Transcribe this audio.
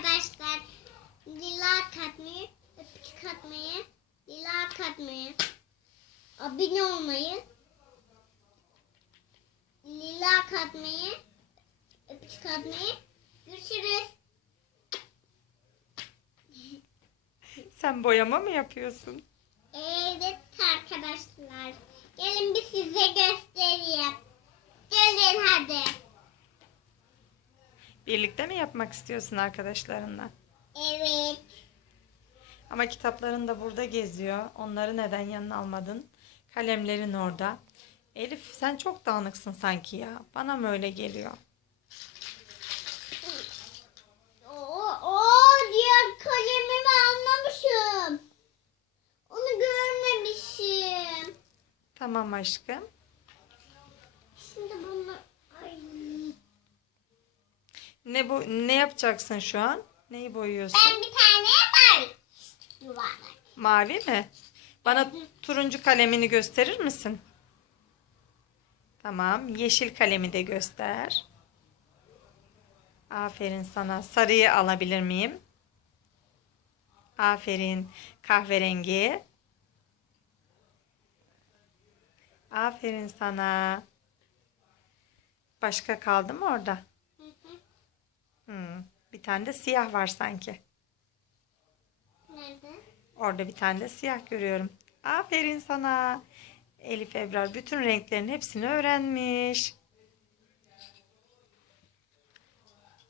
arkadaşlar. Lila katmayı, öpücük atmayı, lila katmayı, abone olmayı, lila katmayı, öpücük atmayı. Görüşürüz. Sen boyama mı yapıyorsun? Evet arkadaşlar. Gelin bir size göstereyim. Gelin hadi. Birlikte mi yapmak istiyorsun arkadaşlarınla? Evet. Ama kitapların da burada geziyor. Onları neden yanına almadın? Kalemlerin orada. Elif sen çok dağınıksın sanki ya. Bana mı öyle geliyor? Oo, oo diğer kalemimi almamışım. Onu görmemişim. Tamam aşkım. Ne bu ne yapacaksın şu an? Neyi boyuyorsun? Ben bir tane var. Yuvarlak. Mavi mi? Bana turuncu kalemini gösterir misin? Tamam. Yeşil kalemi de göster. Aferin sana. Sarıyı alabilir miyim? Aferin. Kahverengi. Aferin sana. Başka kaldı mı orada? Hmm, Bir tane de siyah var sanki. Nerede? Orada bir tane de siyah görüyorum. Aferin sana. Elif Ebrar bütün renklerin hepsini öğrenmiş.